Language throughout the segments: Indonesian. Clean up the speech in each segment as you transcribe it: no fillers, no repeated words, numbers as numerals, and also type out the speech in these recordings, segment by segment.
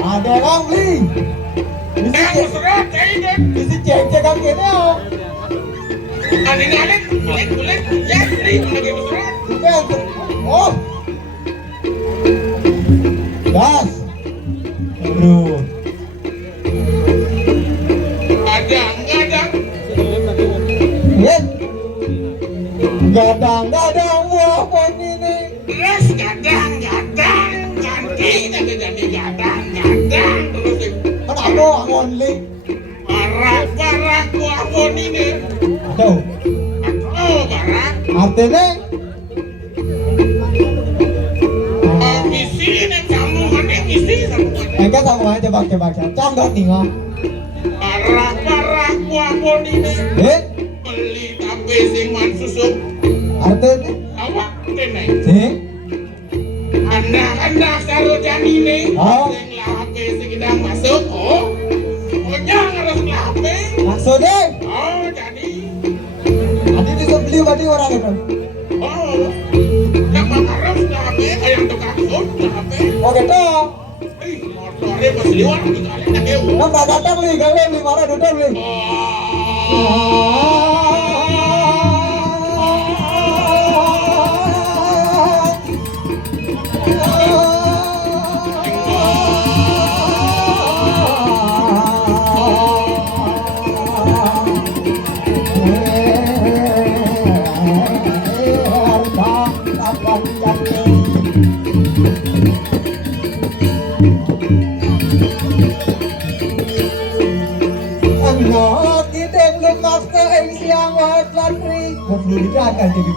Ada orang beli. Bisa cek-cek kan gini oh. Alin-alin, kulit, ya, lagi bersurat. Oh. Gas. Aduh. Gadang. Ya. Gadang buah pon ini. Terus gadang, ganti jadi gadang. Terus Kan aku only. barak buah pon ini. Tuh. Oh, barak. Artinya Misi ini kamu ada misi sama. enggak sama aja coba. Contoh nih oh. Barak buah pon ini. Beli tapi sing man susuk. Artinya Awak kene. Anak-anak karo janine. Oh. Sing lape sing sedang masuk. Oh. Jangan harus lape. Maksudnya Oh, jadi. tadi bisa beli berarti orang itu. Oh. Yang harus lape yang tukang sun lape. Oh gitu. Motornya masih liwat di kalian tak eu. Nah, tak datang beli, kalau beli mana duduk beli. Anak kita lemas ke siang wajan ri. Berfluidan kan jadi.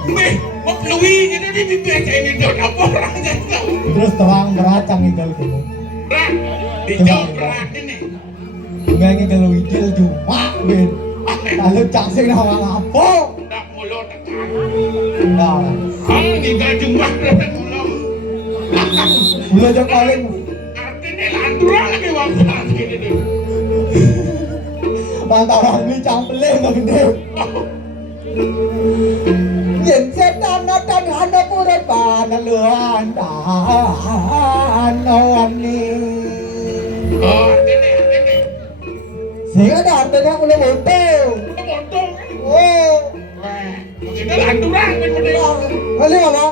Mau pelui jadi di biasa ini dong apa orang yang tahu. Terus terang beracang igal gitu. Rak, dijauh berat ini. Enggak ini kalau idil cuma ben. Kalau cacing nama apa? Tak mulut tekan. Nah, Ini gajung banget mulut. mulai aja paling Artinya lanturan lagi waktu ini deh. pantaran ini campelin gede. Yen setan natan handa pura panaluan dan awani. Oh, artinya. Sehingga ada artinya mulai montel. Montong. Oh, Wah, kita lanturan kan bener. kali apa?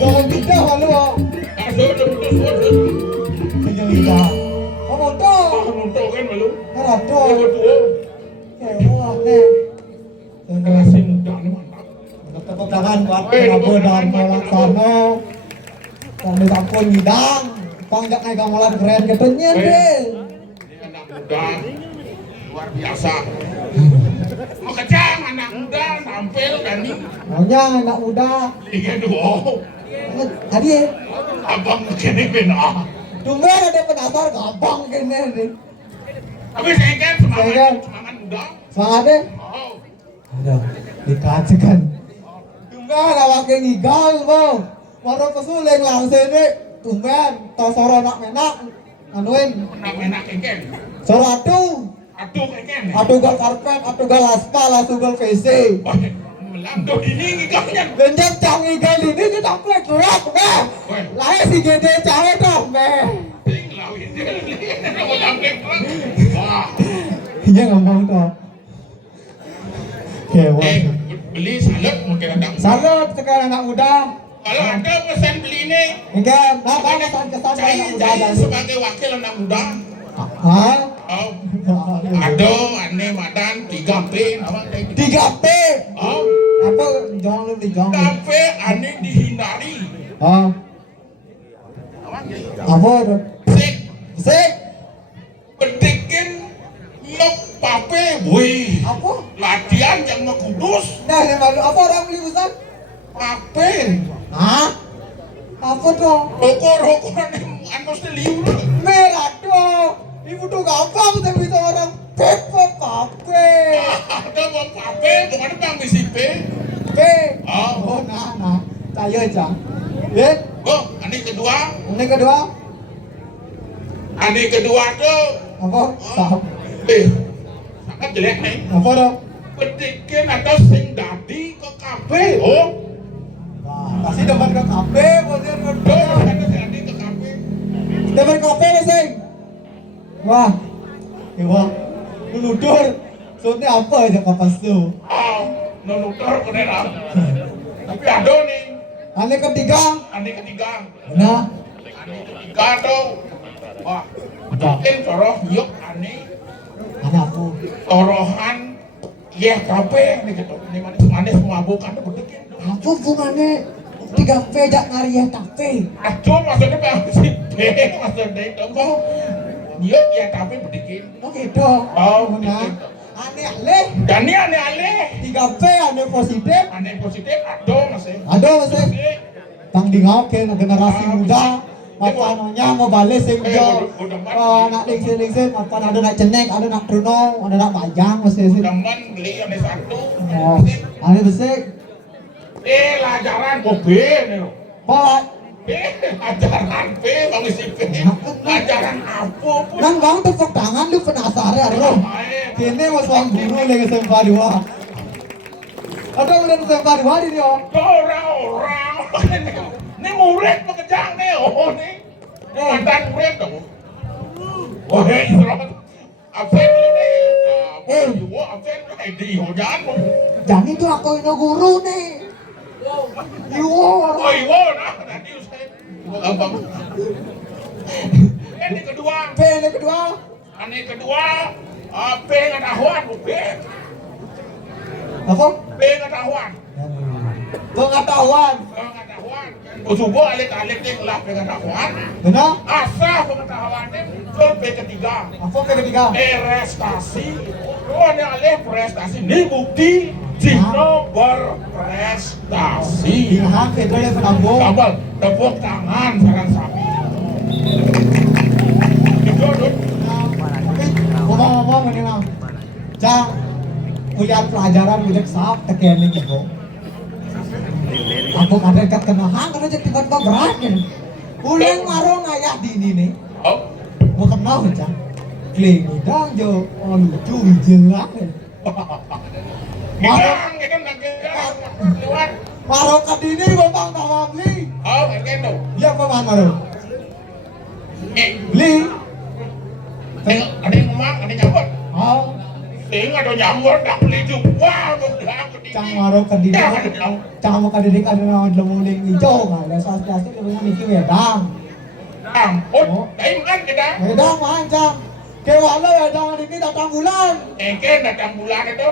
Jangan tidak malu. Jangan tidak. Oh, montel. Karado. Wah, nih. Tepuk tangan buat Prabu dan Molaksana. Kami sampun ngidang. Pangjak naik gamelan keren ketenyen deh. Anak muda luar biasa. Mau kecang anak muda tampil Dani. Maunya anak muda. Liga dua. Tadi ya. Abang begini benar. Tumben ada penasar gampang kene nih. Tapi saya kan semangat muda. Semangat deh. Oh. Aduh, dikasihkan. Tumben awak ngigal, Bang. Maro pesuling langsung deh. Tumben tosoro nak menak. Anuin. Enak ikan. Soro atuh. Aduh ikan. Atuh gal karpet, atuh gal aspal, atuh gal WC. Melanto ini ikannya. Genjang canggih gal ini kita plek gerak, meh. Lahir si gede cawe dong, meh. Tinggal ini. Mau tampil kan? Wah. Iya ngomong tuh. Hewan. Beli salad mungkin ada. Salut sekarang anak muda. Kalau ada pesan beli nih, Engken, nah bang kesan-kesan saya anak muda jadi. sebagai wakil anak muda. Hah? Oh, ada ane madan 3P apa kayak gitu. 3P. Oh, Apa jangan lu nih jangan. 3P ane dihindari. Hah? Apa itu? Sik, Sik. bedikin yok pape boy. Apa? Latihan yang mau kudus. Nah, yang malu apa orang beli Ustaz? Pape. Hah? Apa dong? Rokok ane mesti liur. Merah dong. Ibu tuh gampang tuh bisa orang pepe pape. Ada mau pape, bukan bang misi P. P. Oh, Oh, nah. Saya jang. Lihat. oh, ane kedua. Ini kedua. Ane kedua tuh. Apa? Sahab. Sangat jelek nih. Apa dong? Bedikin atau sing dadi ke kafe. Oh, Kasih depan ke kafe, kemudian oh, kedua. ada sing dadi ke kafe. Depan kafe sing. Wah. Wah. Lu nudur. Soalnya apa aja kapas tuh? Oh, nunutor keneram. Tapi ada nih. Ane ketiga. Ane ketiga. Nah. Ane ketiga tuh. Wah, mungkin coroh yuk ane. Ane aku. Torohan. Iya kafe nih gitu. Ini manis mabukan tuh bedikin. Apa hubungannya 3P jak ngariah kafe? Aduh, maksudnya bang si B, maksudnya itu kok. Yuk ya kafe bedikin. Oh gitu. Oh, Nah. gitu. Ane aleh. Dan ini aneh-aneh. 3P ane positif. Aneh positif, ada masih. Aduh masih. Masih. Tang dingau ke generasi muda. Apa namanya mau balik sing jo. Nak lingsin apa ada nak cenek, ada nak Bruno, ada nak Bajang masih sih. Teman beli ada satu. Oh, ane besek. Lajaran kok B nih loh. Pak, Lajaran B, bang isi B. Lajaran apa pun. nang bang tepuk tangan lu penasaran lo. Kini mau suang guru lagi SMP 2. Ada udah SMP 2 di dia. Orang-orang. Ini murid pengejar nih, oh nih. Mantan murid dong. Oh hei, selamat. Absen ini. Iwo absen di jangan. Jangan itu aku ini guru nih. Iwo. Oh Iwo, nah tadi saya. Abang. Ini kedua. P ini kedua. Ini kedua. P ngetahuan, B. Apa? B ngetahuan. Pengetahuan. Pengetahuan. Usubo alik-alik nih ngelap pengetahuan. Benar? Asal pengetahuannya muncul B ketiga. Apa P ketiga? Prestasi. Oh ini alih prestasi. Ini bukti Cino berprestasi. Ilham Pedro yang penambung. Kabel, tepuk tangan sarang sapi. Duduk. Tapi ngomong-ngomong ini bang. Jang, kuliah pelajaran udah sap tekan ini kok. Aku kadang kat kenahan karena jadi tiba-tiba berat kan. Ulang marong ayah di ini nih. Oh, Mau kenal Jang. Kling udang jo, oh lucu jelas. kita nggak lewat. Marong kat ini bapak tawang beli. Oh, ini tuh. Iya paman marong. Beli. Ada yang ngomong, ada yang nyambut. Oh, Ada nyambut, tak beli juga. Cang marong kat ini. Cang mau kat ini kan ada lemuling hijau kan. Asal-asal dia punya mikir wedang. Ampun, tapi kan kita. Wedang main Cang. Kewala wedang ini datang bulan. Eken datang bulan itu.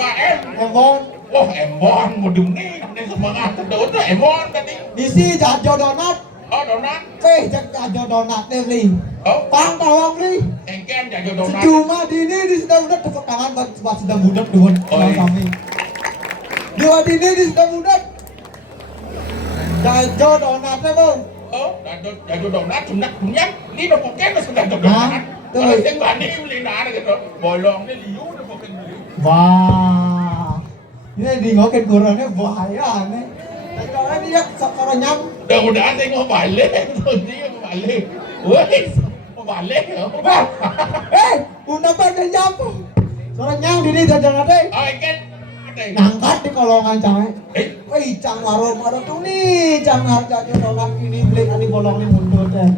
KM. Embon. Wah, embon mau demi. Ini semangat itu embon tadi. Isi jajo donat. Oh, donat. Jajo donat deh beli. Oh, Pang tawang beli. Eken jago donat. Cuma di ini di sedang budak tepuk tangan buat sedang budak dengan kami. Dua di ini di sedang budak. Jajo donatnya bang. Oh, jago donat cuma punya. Ini udah pokoknya masih jago donat. Kalau yang bani beli nana gitu. Bolongnya liu udah pokoknya beli. Wah, ini di ngokin kurangnya bahaya nih. Tapi kalau dia sekarang nyam. Mudah-mudahan saya mau balik. Dia mau balik. Wah, mau balik. Unda pada nyam. Sekarang nyam di ini jajan ada. Oh, Eken. Ngangkat di kolongan cang. Eh, Wih, cang maro tuh nih, cang harga donat ini beli ani bolongnya mundur deh.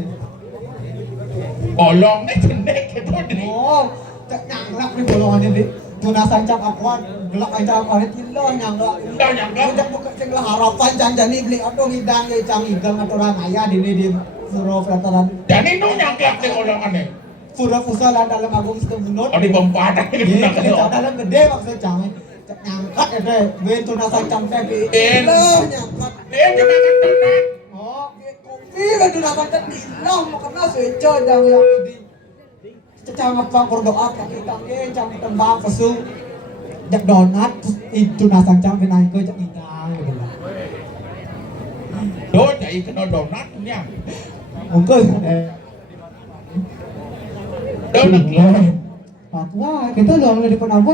bolongnya jenek gitu nih. Oh, cak nyanglak nih bolongannya nih. tuna sancang akuan gelak aja akuan ilah nyangga Udah nyangga. Ujak buka cenglah harapan janjani beli atau ngidang ya cang idang atau orang ayah di Pura Veteran Jadi nu nyangklak teh orang aneh. Pura Pusala dalam agung setemunut Oh di Bempadang iya gitu. kita dalam gede maksud cang nyangkat ya deh gue tuna sancang teh ilah nyangkat Dia juga kan donat. oh kopi kan tuna sancang ilah makanya sejo jang yang ini cang apa berdoa kaki tangi cang tembang pesu jak donat itu nasang cang pinain ke jak idang gitu lah Do jadi kena donatnya. mungkin Donat lah. aku kita dong di depan apa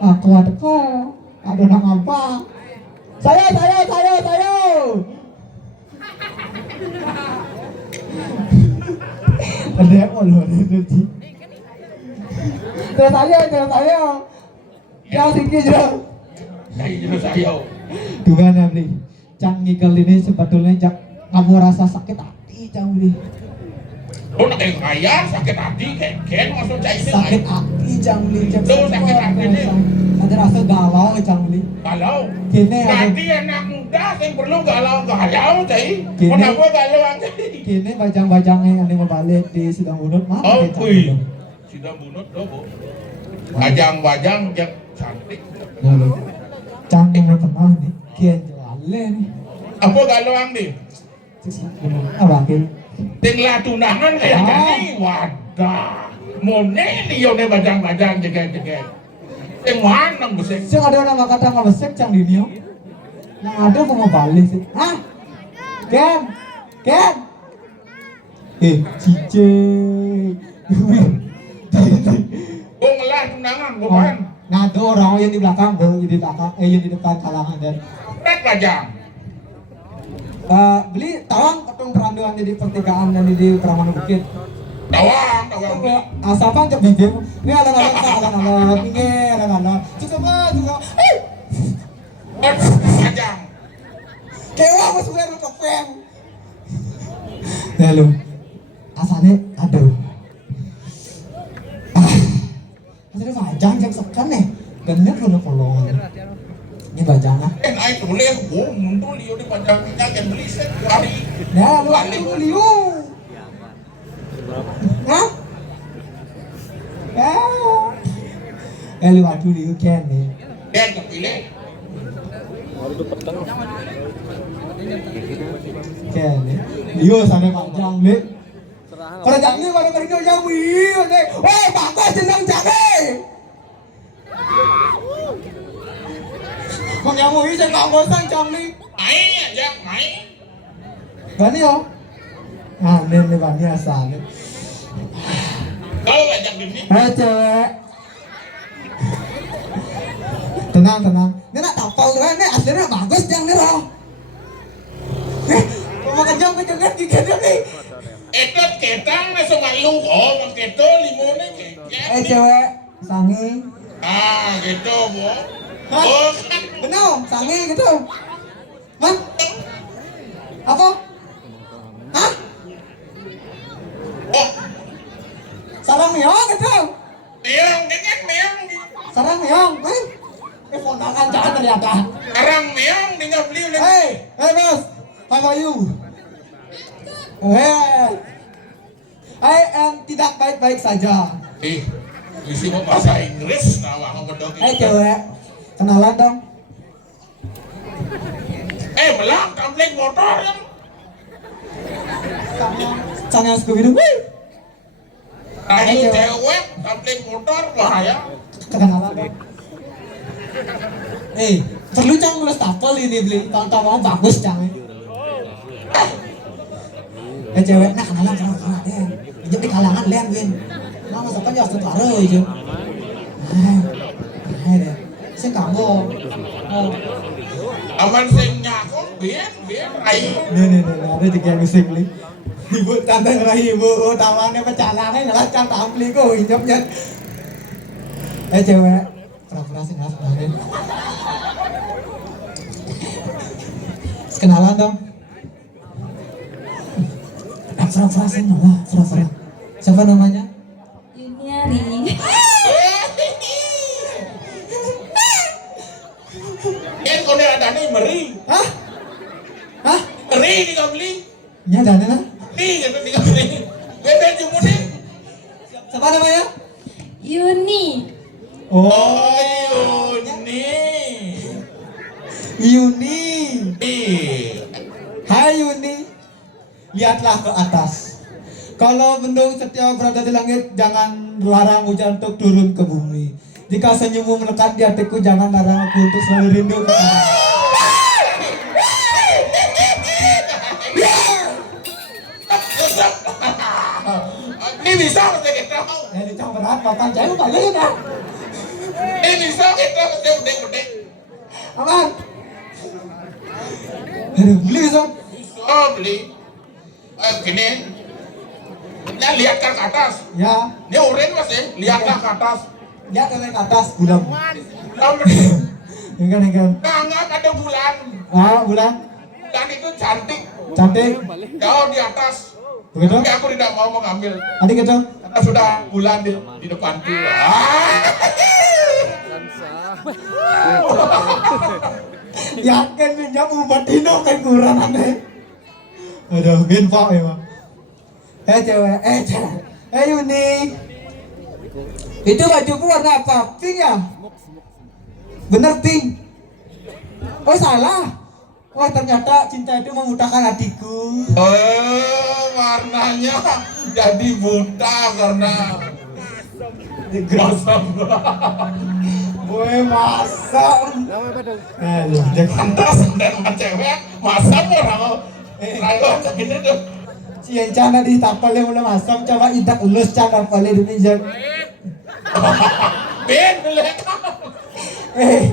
aku ada ada nang apa saya ada apa loh itu terus saya ya singkir jauh Jadi jelas ayo. gimana nih cang ngigel ini sebetulnya cang kamu rasa sakit hati cang nih Lu nak yang kaya sakit hati kayak masuk cai ini sakit hati cang nih cang Tuh, sakit hati nih. ada rasa galau cang nih Galau. kini ada Tadi anak muda yang perlu galau cai. Gini. Kenapa galau cai? kini bajang-bajangnya yang mau balik di sidang unut mana Oh, cang wih. Sudah bunut loh, Bu. Bajang-bajang yang cantik. cang yang kenal nih kian jualan nih Apa galau nih? apa kin Tinggal tunangan kayak Ah. gini, wadah. Mone dia nih bajang-bajang jeget-jeget. Yang mana busik? sih ada orang nggak kata nggak besek cang di nih yang ada aku mau balik sih hah Ken cice Gue ngelah tunangan, gue oh, kan. nah ada orang yang di belakang yang di belakang yang di depan kalangan dan Red bajang. beli tawang ketemu peranduan di pertigaan dan di Pramana Bukit Tawang. asalkan cek bibir ini ala pinggir ala coba Red bajang. kewa mas gue lu kepeng lalu asalnya aduh asalnya bajang cek sekan nih bener lu kolong ini bajang ah Naik boleh, gue mundur dia di bajangnya yang beli set hari. ya lu aku liu hah ya lu aku liu ken nih Dia kepilih. ken nih liu sana bajang nih pada jam ni pada pergi jam liu nih weh bagus jenang jangan Kung yang mau isa kang bosan jam ni Main aja, main. bani oh nih bani asal nih Kalau bajang gini, cewek tenang ini nak tapal tuh ini aslinya bagus jang nih loh mau kejam gigit dia nih ekot ketang na sumalu ko, magketo limone keket. cewek sangi Ah, gitu, Bu. Hah? Oh, benar sangi gitu hah apa hah oh, sarang miong gitu meong, dengan meong. sarang miong ini pondakan jangan ternyata Arang meong, tinggal beli ulit. hey boss how are you I am tidak baik-baik saja Isi mo bahasa Inggris, nawa ko bedog. cewek kenalan dong Melak, kampleng motor yang. Cangang Scooby-Doo Tadi cewek, kampleng motor, bahaya. kenalan dong perlu cang nulis tapel ini beli tahu bagus cang cewek nah kenalan deh jadi kalangan lian win nah masakan ya setara aja deh saya kamu Aman sing nyakot, biar, rai. nih ada tiga musik beli ibu tante ngerahi ibu tawannya pecalannya ngelas cang tampli kok hinyapnya cewek pura-pura sih ngelas kemarin kenalan dong pura-pura sih ngelas pura-pura siapa namanya Yuniari. Kau ni ada ni meri. Hah? Hah? Meri ni kau beli. Nya dana na? Ni kata ni kau beli. Beda cuma ni. Siapa namanya? Yuni. Oh, ni. Yuni. Ni. Hai Yuni. Lihatlah ke atas. Kalau mendung setia berada di langit, jangan larang hujan untuk turun ke bumi. Jika senyummu melekat di hatiku, jangan larang aku untuk selalu rindu kepadamu. Ni bisa kita. Ini cang berat, papan jauh balik ya. Ni bisa kita gede. Aman. Aduh, beli bisa. Bisa beli. Gini. Nah, lihatkan ke atas. Ya, Ni oren masih. Lihatlah ke atas. lihat ke atas bulan. Bulan beli. Enggan. Nggak ada bulan. Ah, bulan. Dan itu cantik. Cantik. Jauh di atas. Begitu? Tapi aku tidak mau mengambil. Adik gitu. Karena sudah bulan di depanku. Yakin minyak ubat dino kan kurang aneh. Aduh, bin pak emang. Cewek. Yuni. Itu bajuku warna apa? Pink ya? Bener pink. Oh salah. Oh ternyata cinta itu memudahkan hatiku. Oh, warnanya jadi buta karena masam. Gue masak. Aduh, Pantas dan cewek masam orang. Ayo gitu tuh. si Encana di tapal yang udah masam coba idak ulus cara paling Indonesia. Ben belek. Eh.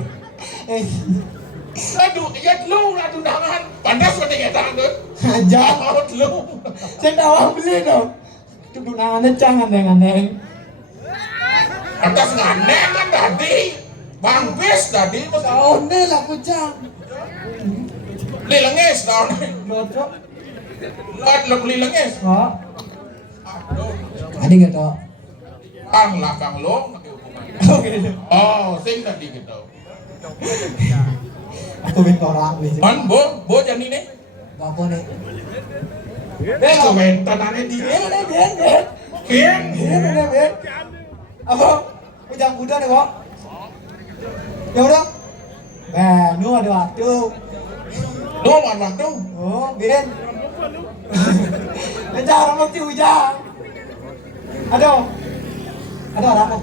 Aduh, ya lu aduh tangan. Pantas seperti kita tuh. Aja. Lu. Saya tahu beli dong. Kedunangannya jangan aneh. Pantas nganeh kan tadi. Bang Bis tadi mesti Tahun deh lah kucang. beli lengis tahun. Cocok. Lot lo beli lengis. Oh. Aduh, Ada nggak tau? Bang lah Bang lo. Oke. Oh, sing tadi gitu. Aku bin orang nih. Man, bo jadi nih. Bapak nih. Itu mentanannya di. Ben. Kian. Ben. Apa? Ujang kuda nih, Pak. Ya udah. Nu ada waktu. Lo man waktu. Oh, Ben. Kejar orang mesti ujang. Aduh. Ada orang apa?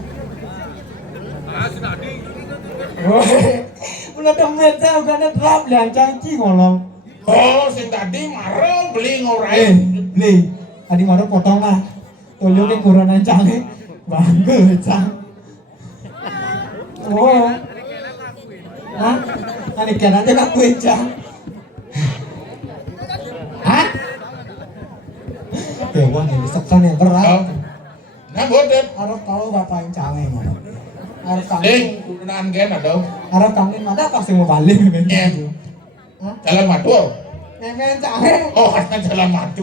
Udah temen saya bukan drop yang canggih ngolong. Oh, sing tadi marah beli ngorai. Beli. Tadi mana potong lah. Tolong yang kurang canggih. Bangga cang. Oh. Hah? Ani kena aja nak kue cang. Hah? Hewan yang disekan yang berat. Nah, bodet. Harap tahu bapak yang canggih mana. Harap Ding, kangen. turunan gen ada. Harap kangen mana pasti mau balik memang. Em. Hah? Jalan madu. Memang canggih. Oh, karena jalan madu.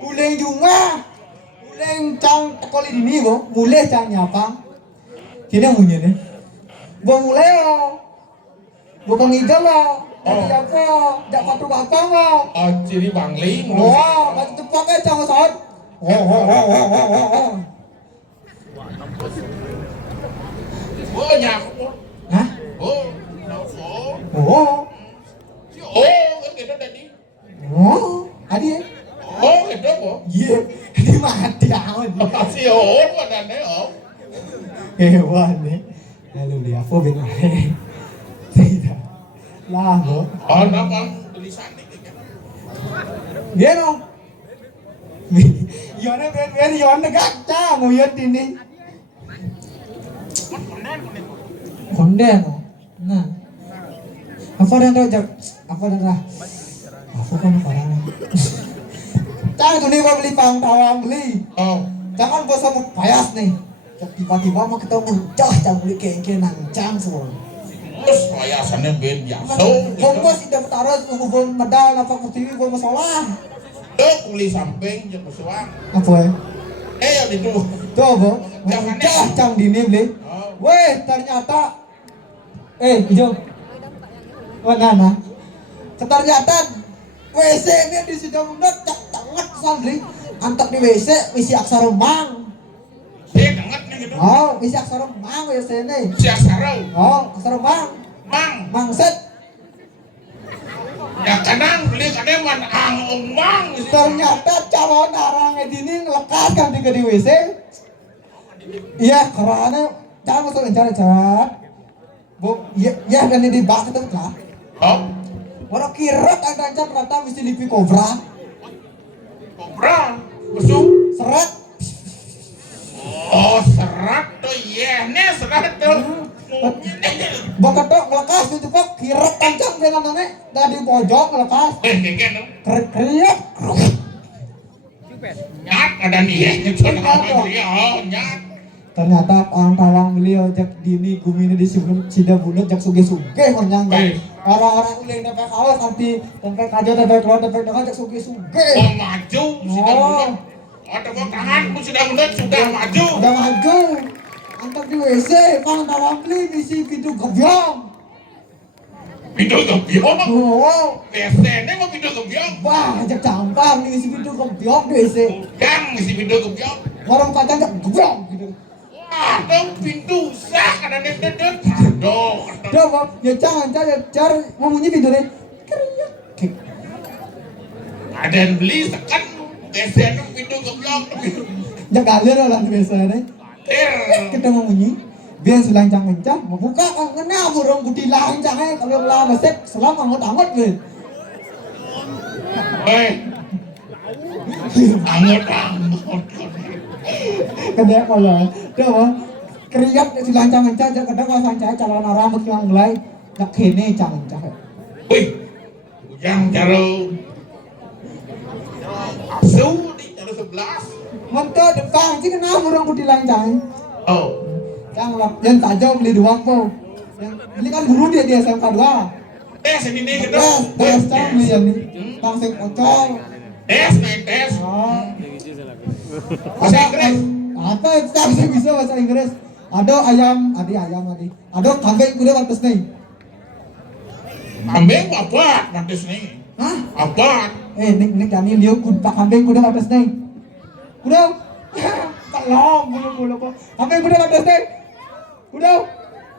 Uleng juga. Uleng cang kali ini bo. Mulai cang nyapa. Kini punya nih. Bo mulai lo. Bukan igal lo. Jadi apa? Jak patu bakang lo. Oh, ciri bangli. Wah, patu cepak aja cang sot. Oh. Oh, nyak. Hah? Oh. Oh. Oh, gitu tadi. Oh. Adi. Oh, gitu kok. Iya. Ini mati awan. Si oh, padane oh. Hewan nih. Lalu dia apa benar? Tidak. Lah, bo. Oh, nama tulisan ini kan. Dia no. Yone ben yone gakta nguyet ini. Konden no. Nah. Apa dan rojak? Apa dan rah? Aku kan parah. Jangan tuh nih beli pang tawang beli. Oh. Jangan bos sama payas nih. Tiba-tiba mau ketemu cah cang beli kengke nang cang semua. Terus payasannya ben biasa. Bos tidak taruh hubung medal apa ketiwi bos masalah. Dek kuli samping jeung kesuang. Apa ya? Ya itu. Tuh bos. Cah cang dini beli. Oh. Weh ternyata. Hijau. Mana? Ternyata WC-nya di Sidomulyo cak sandri. Antek di WC isi aksara mang. Saya banget nih gitu. Oh, isi aksara mang WC-nya. Si Aksara. Oh, aksara mang. Mang. Mangset. Ya kadang beli kadang man mang. Ternyata calon arang ini ngelekas kan di WC. Iya, karena jangan masuk rencana cat. Bu, ya dan ini dibahas itu kan. Oh, Orang kira kan ternyata mesti lipi kobra. kobra. Busuk. Seret. Oh, serat tuh iya, nih serat tuh. Bakat tuh ngelekas itu kok kira kencang dengan nenek dari pojok ngelekas. Kayak dong. Kriak. Nyat ada nih ya, itu nama dia. Oh, nyat. Ternyata orang talang beliau jak dini gumini di Sidomulyo jak suge-suge orangnya enggak. Orang-orang uling dapat kawas nanti sampai kajo sampai keluar sampai dengan jak suge-suge. Oh, maju sudah mulai. Oh, tepuk tanganku sudah mulai sudah maju. Udah maju. Antar di WC, Bang talang beli misi pintu gebyong. Pintu gebyong. Oh, Biasanya mau pintu gebyong. wah jak campang nih misi pintu gebyong di WC. Yang isi pintu gebyong. Orang kacang jak gebyong gitu. Wah, dong pintu sak ada dedet. Aduh. Dia mau ya jangan cari mau bunyi pintu deh. Kriak. Ada yang beli sekan. Biasanya pintu gebyong. Jak galer lah biasanya. Kita mau bunyi. Biar selancang kencang, mau buka kan kena burung putih lancang kalau lama sek selam angot-angot gitu. Hei. Angot-angot. Kena kalau dia mau kriak selancang kencang, kadang kalau sancai calon orang mesti mulai tak kene cang-cang. Wih. Yang jaro. Asu di jaro 11. Mentok depan sih kena burung putih lancang. Oh. Yang yang tajam beli dua po. Yang beli kan guru dia SMK 2. Sini nih gitu. Tes cang beli yang ini. Tangsek pocong. Tes. Oh. Bahasa Inggris. Apa tangsek bisa bahasa Inggris? Ada ayam, ayam. Ada kambing kuda batas nih. Kambing apa? Batis nih. Hah? Apa? Nik jani liu kuda kambing kuda batas nih. Kuda. Kalong bulu kok. Kambing kuda batas nih. Kuda.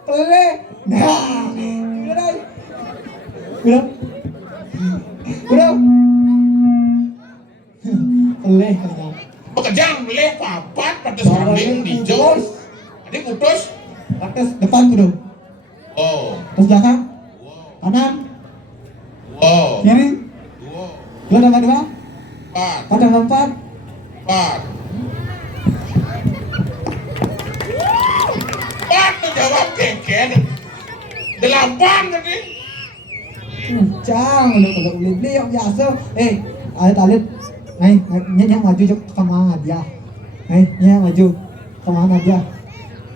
Pele. Nah. Kuda. Pele. Bekejang beli papat batis kambing di jos. Adik putus. Batas depan kuda. Oh. Terus belakang. Kanan. Wow. Kiri. Wow. Lo dapat dua. Empat. Pada empat. Empat tuh jawab keken. 8 tadi. Cang, kalau beli yang biasa. Ada talit. Yang maju ke kemana dia? Yang maju kemana dia?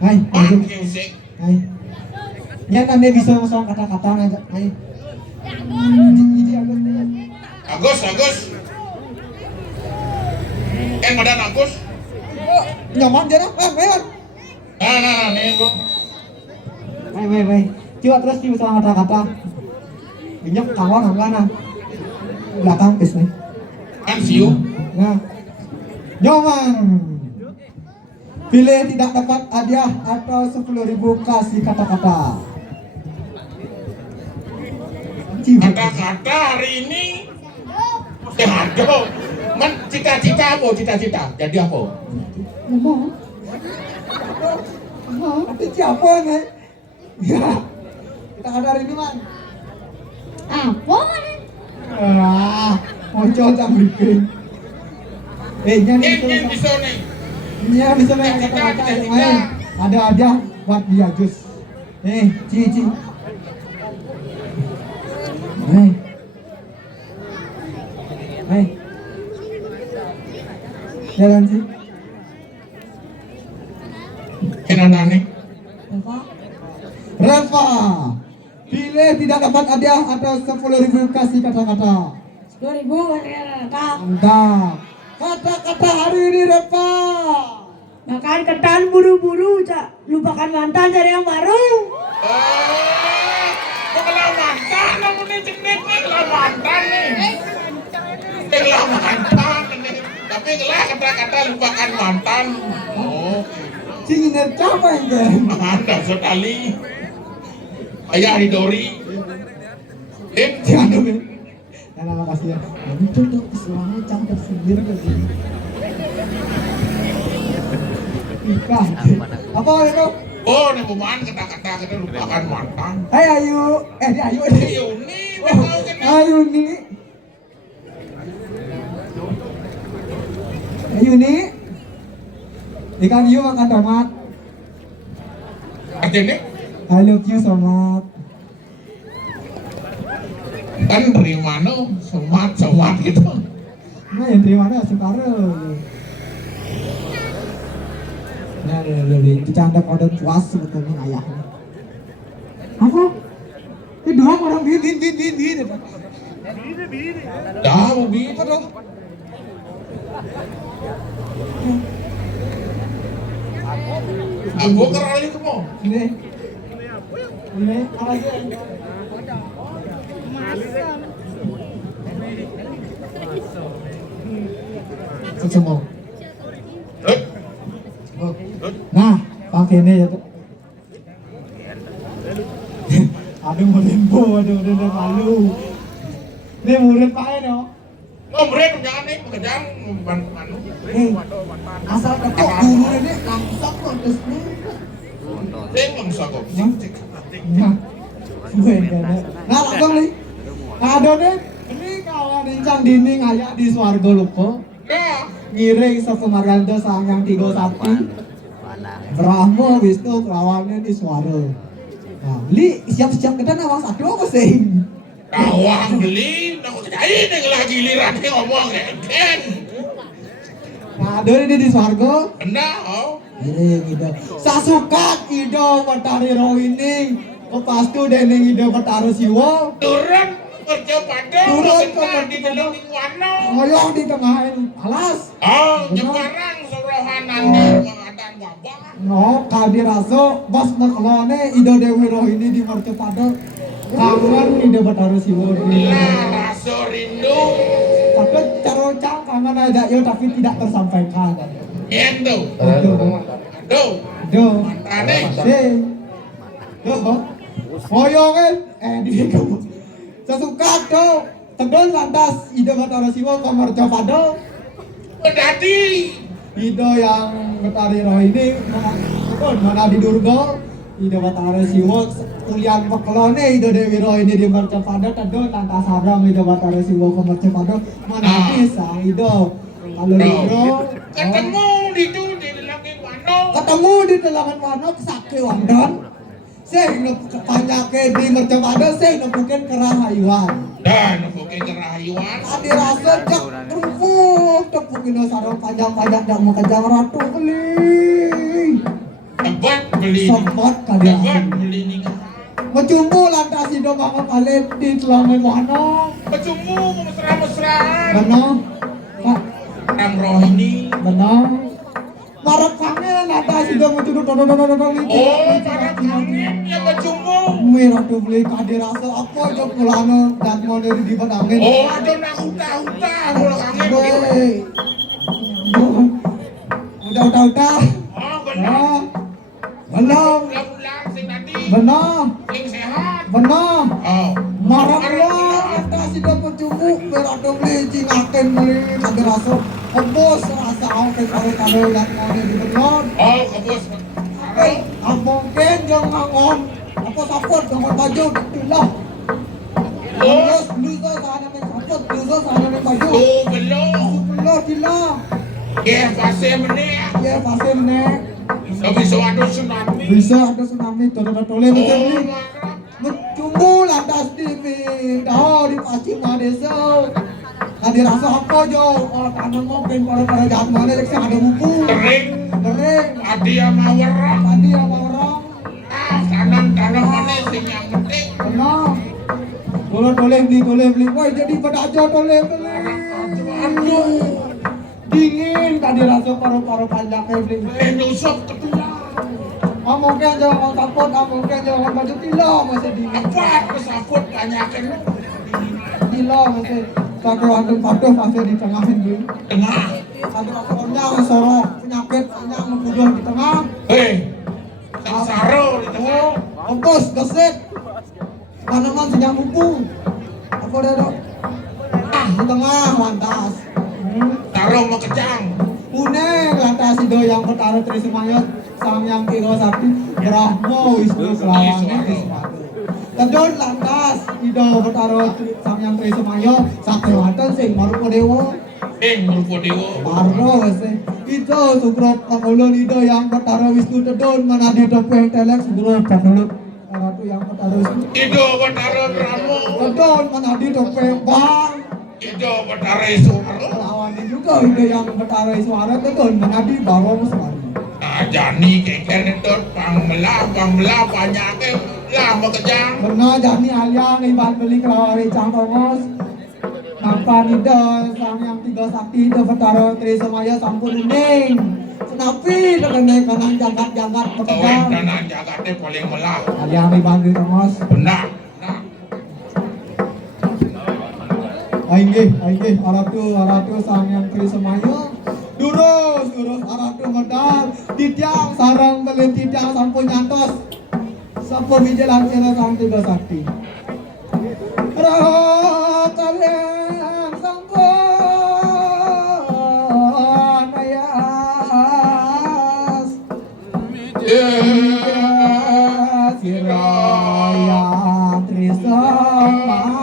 Maju. Musik. Yang anda bisa masuk kata-kata aja. Agus. Badan Agus. Nyaman dia nak? Mewan. Nah, nih bro. Baik. Coba terus bisa kata-kata. Minyak kawan mana? Belakang bis nih. Kan siu. Nah, nyaman. Pilih tidak dapat hadiah atau 10.000 kasih kata-kata. Kata-kata hari ini. Aduh. Cita-cita apa? Cita-cita. Jadi apa? Itu siapa nih? Ya, kita ada hari ini man. Apa? Muncul jam briefing. Ini bisa nih. Ini bisa main kata-kata yang main. Ada aja buat dia jus. Cici. Jalan sih. Kenapa nih? Reva. Pilih tidak dapat hadiah atau 10.000 kasih kata-kata. 10.000 kata-kata. Mantap. Kata-kata hari ini Reva. Makan ketan buru-buru, Cak. Lupakan mantan cari yang baru. Oh, kalau mantan namanya cendek nih lah mantan nih. Lah mantan nih. Tapi lah kata-kata lupakan mantan. Oh. Cingin siapa yang Anda sekali. Ayah Hidori. Jangan dong. Nah, makasih ya. Itu tuh selama cantik sendiri lagi. Nikah. Apa itu? Oh, nih kumaan kata-kata kita lupakan mantan. Hai Ayu. Ayu. Ayo nih, tahu kan? Ayu nih. Ayu nih. Ikan Ayu makan tomat. Artinya I love you so much. kan dari mana somat gitu. Nah, yang terima mana sekarang. Nah, dicanda kode puas sebetulnya ayahnya. Apa? Ini doang orang bin. Dah mau bi. Apa dong? Aku kerali itu mau. Ini apa aja? Semua. Nah, pakai ini ya tuh. Aduh, udah malu. Ini murid pakai dong. Oh, mereka jangan nih pekerjaan manu. Asal ketok dulu ini langsung terus nih. Tengok sako. Ya, gue enggak ada. Nah, langsung nih. Ada deh. Ini kawan rincang dinding ayak di Swargo Luko. Nah, Ngiring Sakumarando Sangyang Tigo Sakti. Brahma Wisnu lawannya di Swaro. Nah, beli siap-siap kita nawang satu apa sih? kawang beli, nak kerjain yang lagi giliran nih ngomong kan. Nah, ada ini di Swargo. Nah, oh. Ini gitu. Sasukat Ido Batari Rohini. Kepastu dening Ido Bataro Siwo. Turun kerja pada Turun ke di dalam lingkungan. Ngoyong di tengah alas. Oh, nyebarang sorohanan di mengadakan wabah. No, kadiraso bos maklone Ido Dewi Rohini di Martepado. Kangen Ido Bataro Siwo. Lah, rasa rindu. Tapi carocang kangen aja yo tapi tidak tersampaikan. Endo. Aduh. Aduh. Aduh. Aneh. Sing. Loh. Ngoyongin di kamu. Sesukat tuh. Tegol lantas Ido Batara Siwa ke Martepado. Pedati. Ido yang Betari Rohini mana di Durgo. Ido Batara Siwa kuliah pekelone Ido Dewi Rohini di Martepado. Tegol lantas sarang Ido Batara Siwa ke Martepado. Mana bisa Ido. Kalau Ido Ketemu di dalam lingkungan. ketemu di dalam wano kesake wandon. Saya kepanjake di Martepado saya nemukan kerahayuan. Dan bukan kerahayuan. Adi rasa jak kerupuk tepukin sarang panjang-panjang jak mau kejang ratu beli. Tempat beli. Sempat kali Tempat beli nikah. Mencumbu lantas Ido mama kalian di Telamen Wano. Kecumbu mesra-mesraan. Benar, Pak. Orang Rohini. Benar. Marap kangen lantas Ido mencuduk dodol-dodol itu. Oh, para kangen yang kecumbu. Merah tuh beli kadi rasa apa aja pulana dan mau dari di angin. Oh, ada nak huta-huta kalau kangen. Woi. Udah. Oh, benar. Belum. Bulan sing tadi. Benar. Sing sehat. Benar. Oh. Marah lah atas Ido pencumbu merah tuh beli cingaken beli kadi rasa. Kebos rasa angin kado dan mau dari di belon. Oh, kebos. Mungkin yang ngangon apa sapot dengan baju lah. Oh, Terus blusa sana dengan sapot blusa sana dengan baju. oh, belum. Belum tidak. Ya, pasti meneh. Ya pasti nek. Tapi ada tsunami. Bisa ada tsunami tole Oh, macam ni. marah. Mencumbu lantas di dah di Pacim Desa. Tadi rasa apa jo? Kalau tanam mungkin para jahat mana yang ada buku. Kering. Kering. Adi yang mawarah. Tadi sama orang. Tanam mana sing yang penting. Benar. Tole beli. Woi jadi pedajo tole beli. Aduh. Dingin tadi rasa paru-paru panjangnya beli. Nyusuk ketulah. Mungkin jangan kapot, mungkin jangan baju tila masih dingin. Apa kesaput banyakin Tila masih pakai waktu patuh masih di tengahin dulu. tengah. Ada orangnya sorok penyakit yang membunuh di tengah. Hei, sangsara di tengah. Ongkos, gesit. Tanaman senyap mumpung. Apa dah dok? Di tengah lantas. Taruh mau kejang. Kuning lantas itu yang pertara Trisumaya sang yang tiga sakti Brahmo Wisnu Selawangnya Iswatu. Tedon lantas itu pertara sang yang Trisumaya sakti watan sing marupa dewa. Merupa dewa. Parno wase. Itu Sugro Pangulun itu yang pertara Wisnu Tedon mana di topeng telek Sugro Pangulun. Ratu yang pertara Wisnu. Ido Batara Brahmo. Tedon mana di topeng bang. Ido Batara Iswara. Lawannya juga itu yang pertara suara Tedon mana di bawah suara. Nah, jani keker itu pangmela banyakin lah mau kejang. Benar jani aliang iban beli kerawari cangkongos. Nampak nida sang yang tiga sakti itu pertara Trisumaya sampun uning. Senapi dengan kanan jagat-jagat Kawan bekerja. kanan jagatnya paling melah. Aliang iban beli tongos. Benar. Nah, Aingge, aratu sang yang Trisumaya. Durus aratu medal. Titiang sarang beli titiang sampun nyantos. Sampun bijalan kira sang tiga sakti. Raho kalian sangkon ayas. Siraya Trisumaya.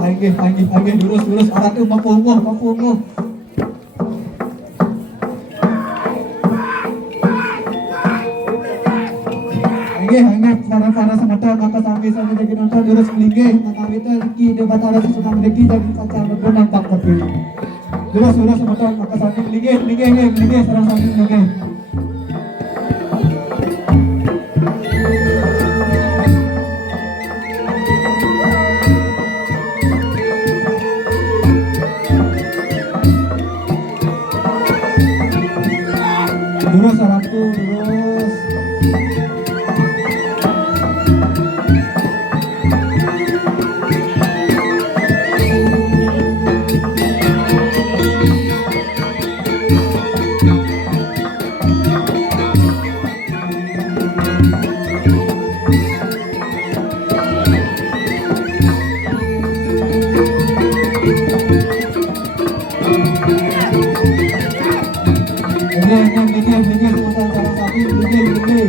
Aingge durus aratu mapunguh. Hanya para semata maka sampai jadi nonton durus melinggih maka kita iki debat ada sesuatu mereka jadi kaca berbenang tak kopi. Durus semata maka sampai melinggih sareng sampai melinggih. Durus aratu durus. Melinggih semata sareng sapi melinggih.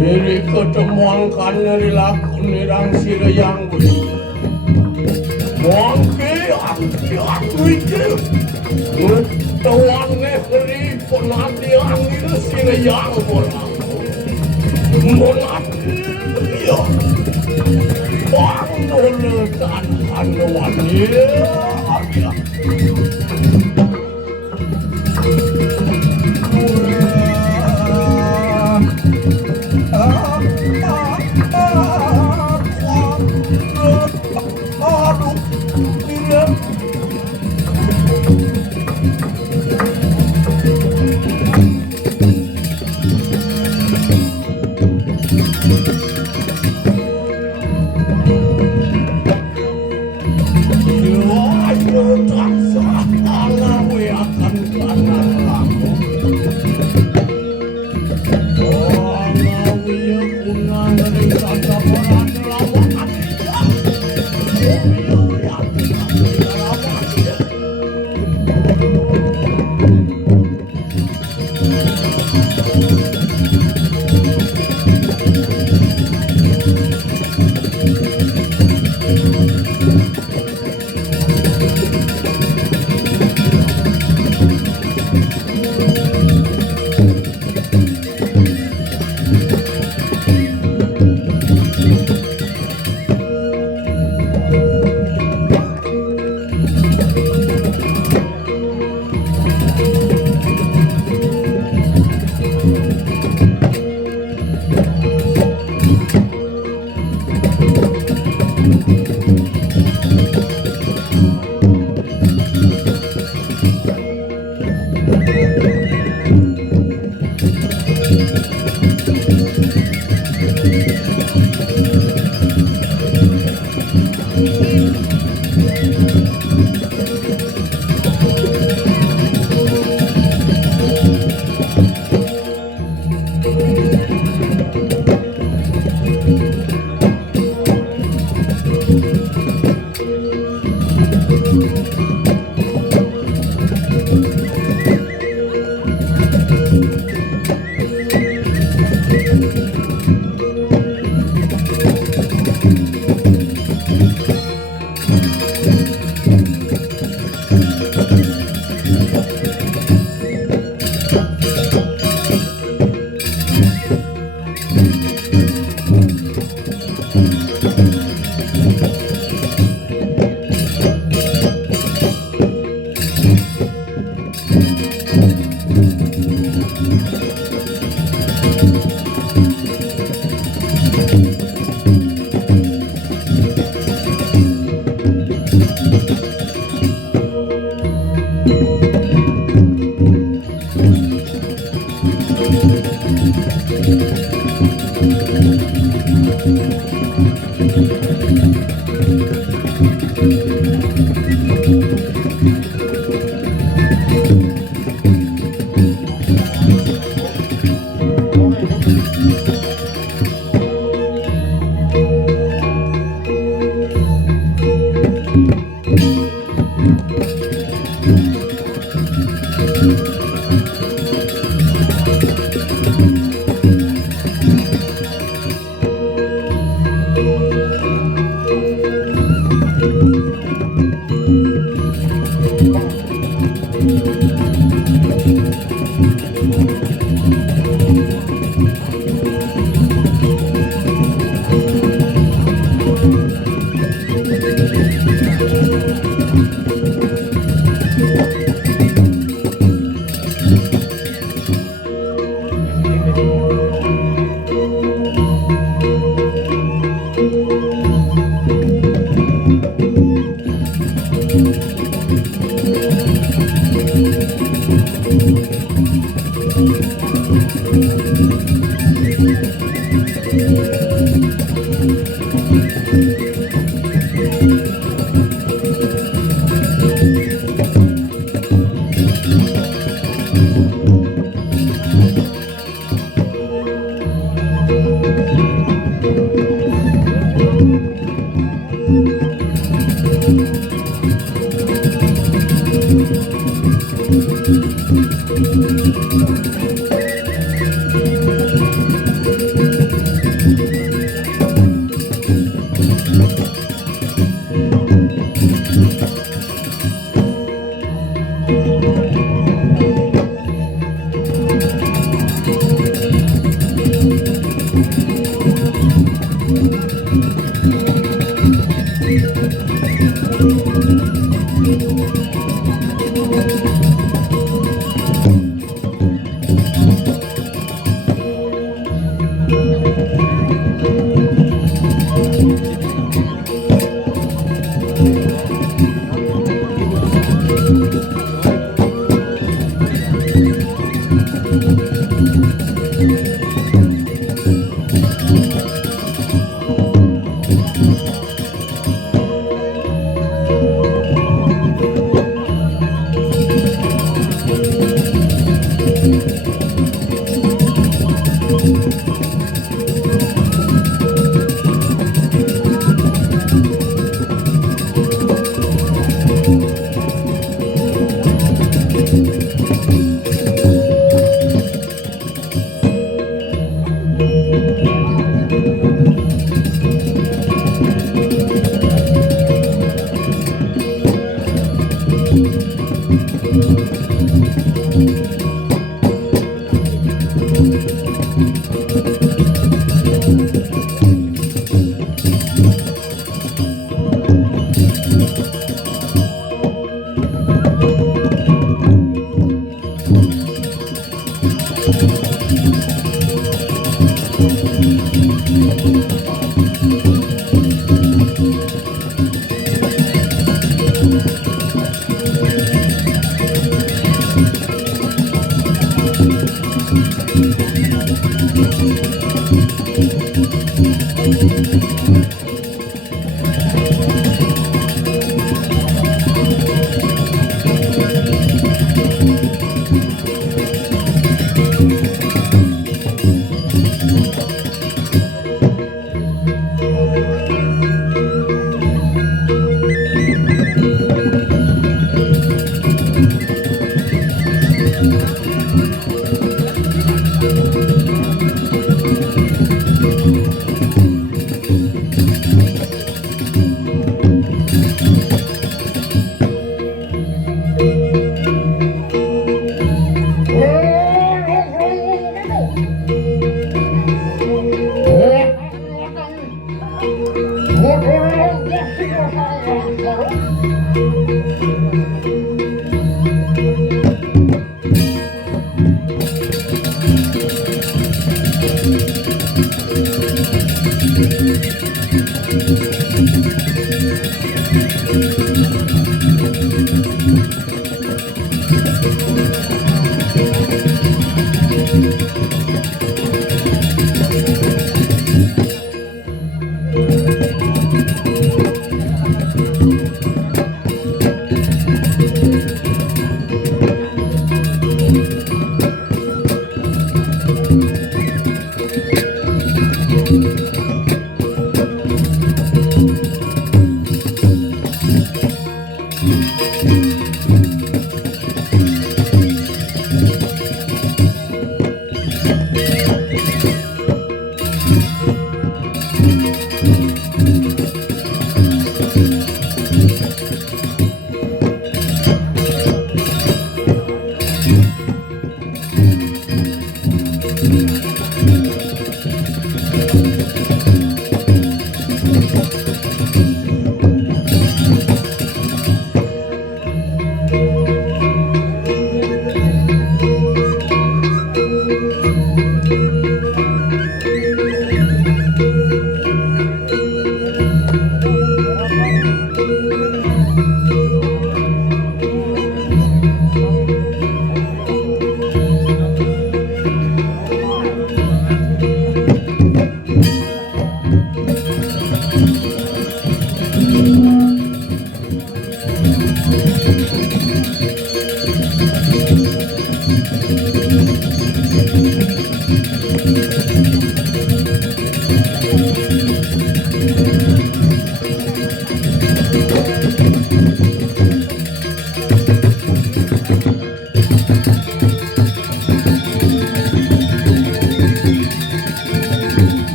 Ini ketemuan karena dilakon nirang sirayang bus. Mungkin aku itu Tuan negeri penadian itu sirayang bola. Monatnya Bang Noletan Hanwannya.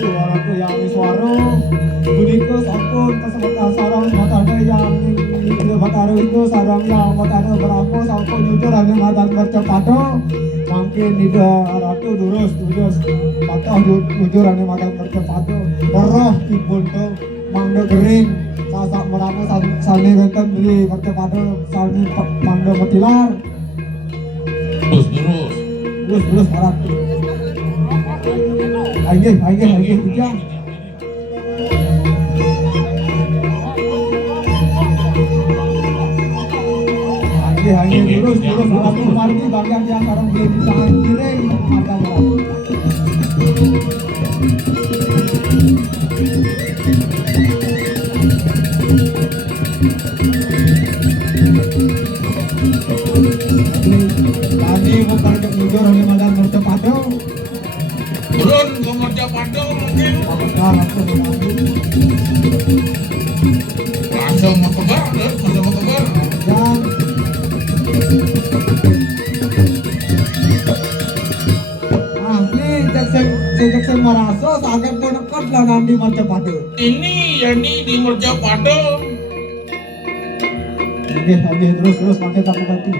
Waratu yang suara bunyiku sampun kesempatan sarang sematanya yang bataru itu sarang yang bataru berapa sampun jujur hanya matan bercepado makin tidak ratu durus patah jujur hanya matan bercepado roh timbul tuh mangga kering sasak meramu salni benten beli bercepado salni mangga metilar terus waratu Ayo, ujang. Ayo, terus, waratu margi bagian yang sekarang belum bisa kiring. Mantap, tadi mau target jujur oleh Madam Mercepado. Turun ke Mercepado mungkin. Langsung mau kebar. Sejak maraso sangat menekan lah nanti Mercepado. Ini di Mercepado. Oke, terus pakai tak ganti.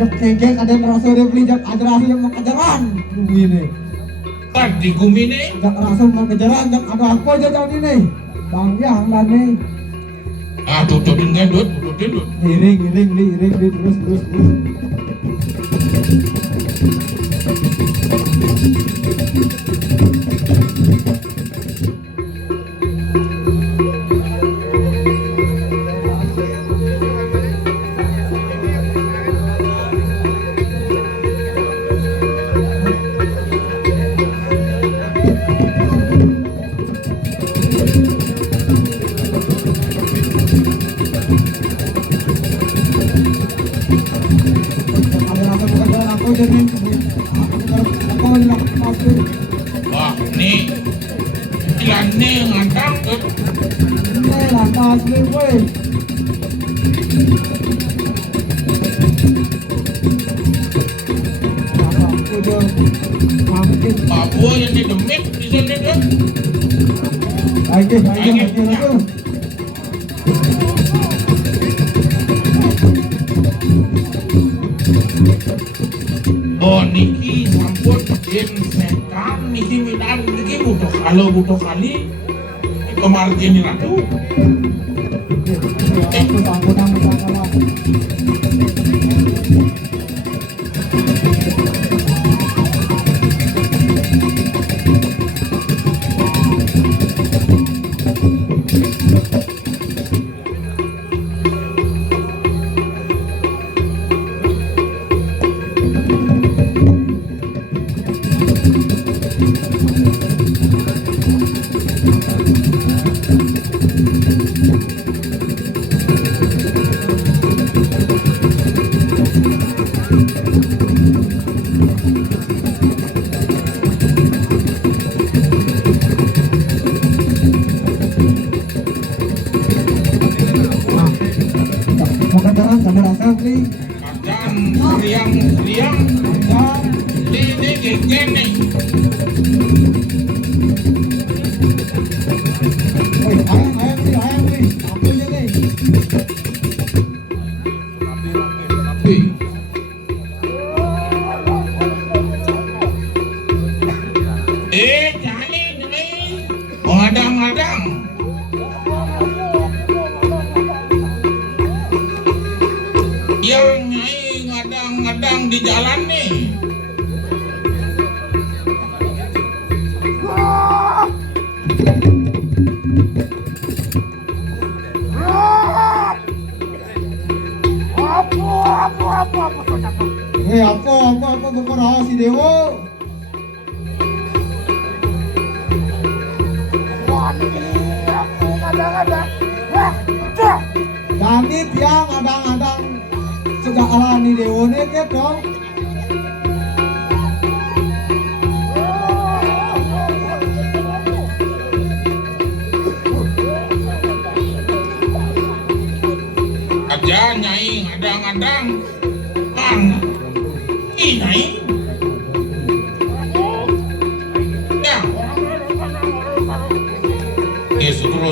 Jak kengkeng ada rasa dia beli jak ada rasa yang mau kejaran ini. Kan di Gumine. Jak rasa mau kejaran jak ada apa aja tahun ini. Bang yang lah nih. Tutupin gendut. Iring terus. Wah, ini ilannya ngantang tuh. Ini lah asli weh. Papua yang di demit di sana tuh. Ayo. Oh niki sampun den setan niki minan niki butuh kali kemargin ratu. Riang ini gini. Jani ini ngadang-ngadang. Yang nyai ngadang-ngadang di jalan nih. Apa beberapa si Dewo. Jadi tiang adang-adang sudah alani Dewo nih dong. Nyai ngadang-ngadang mang Nyai ya sugro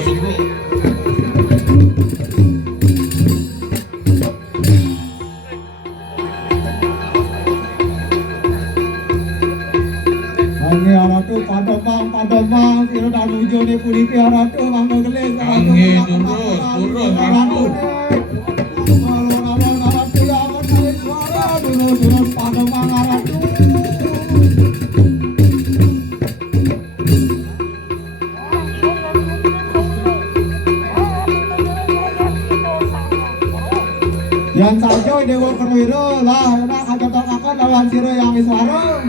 Angge aratu padamang sira dan ujone puniki aratu mangga gelis aratu Angge durus aratu aratu ya menawi suara durus padamang aratu Yang sajo Dewa Perwira lah enak kacotokaken lawan sira yang iswareng.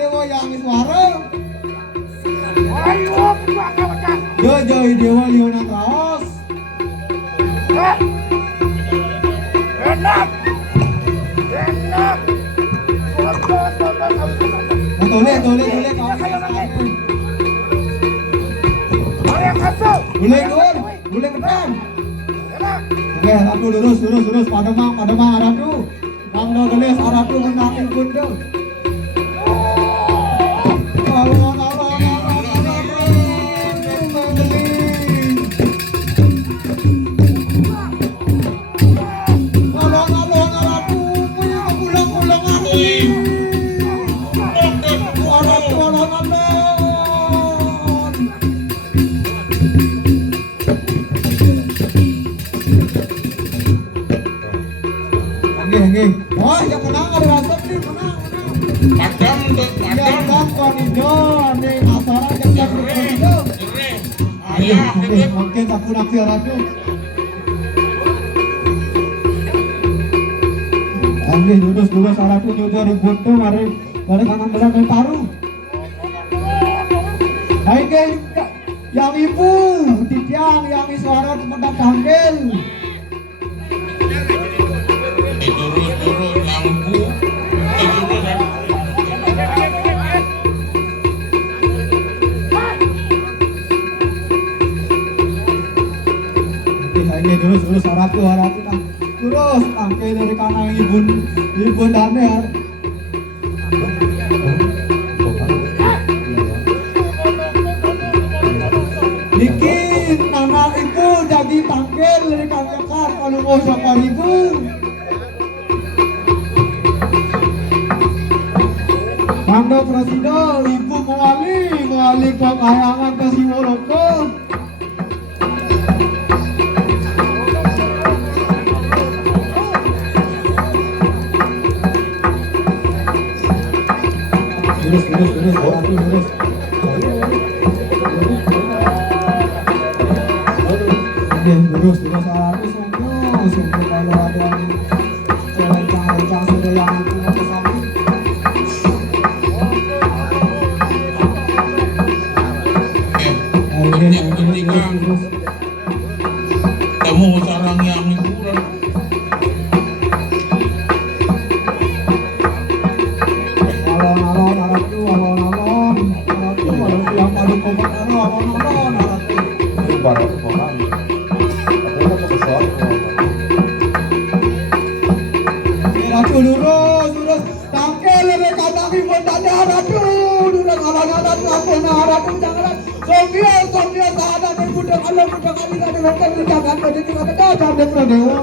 Dewa yang iswareng. Yo Dewa liuna kaos. Tole boleh betan. Oke, ratu lurus padamang aratu. Mangga gelis aratu menang bunda. Alon aratu pulang aku. Nggih. Oh, ya menang ada rasep nih, menang. Padang konido nih asaran yang konido. Mungkin aku nak ratu. Angge lurus aratu nyuda ribuntu mari kanan belakang paru. Angge yang ibu titiang yang suara mendak tampil. Turun lampu ini terus aratu terus angke dari kanan ibu dane bikin anak ibu jadi tangkel dari kakak kalau mau sama ibu. Mangga Presiden, Ibu mewali penghayangan ke Siwolondo. Terus. Terus sungguh kalau ada rencang sudah yang punya pesan. yang ketika temu sarang yang hiburan alon aratu yang padu kobat alon aratu baru kobat aratu lurus tangkel le kadang ibon dada aratu lurus alon aratu aratu jangan Somia saada dan budak Allah budak Ali dan budak budak jadi kita kata ada Pradewa.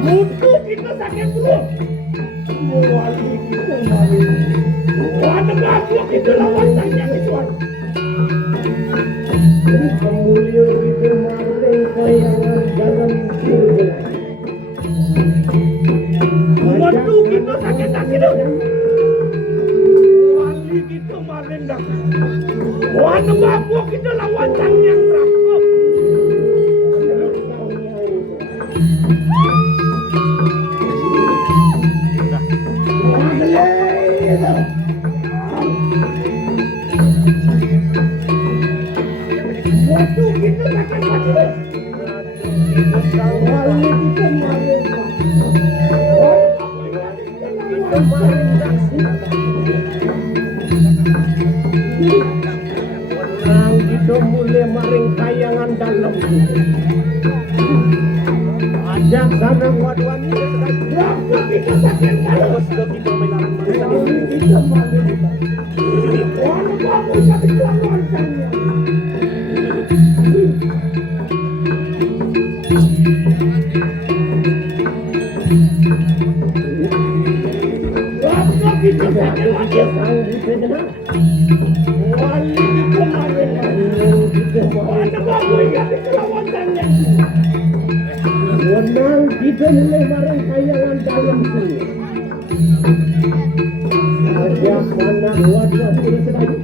Mutu kita sakit bro. Wali kita mari. Wah, bagus itu lawan tanya itu. Pemulia itu mari kayangan dalam surga. Mutu kita sakit-sakit. Wali kita mari dah. Wah, bagus itu lawan tanya berapa. Waktu kita akan mati. Orang itu mulai maring kayangan dalam. Ajak sana waduan ini waktu kita sakit dalam. Kita melarang kita mati. Orang bagus tapi lawan saya. Kita sakit lagi sang di sana. Wali kita maring. Orang bagus tapi lawan saya. Wenang kita mulai barang kayangan dalam sini. Ajak mana wadah ini sedang.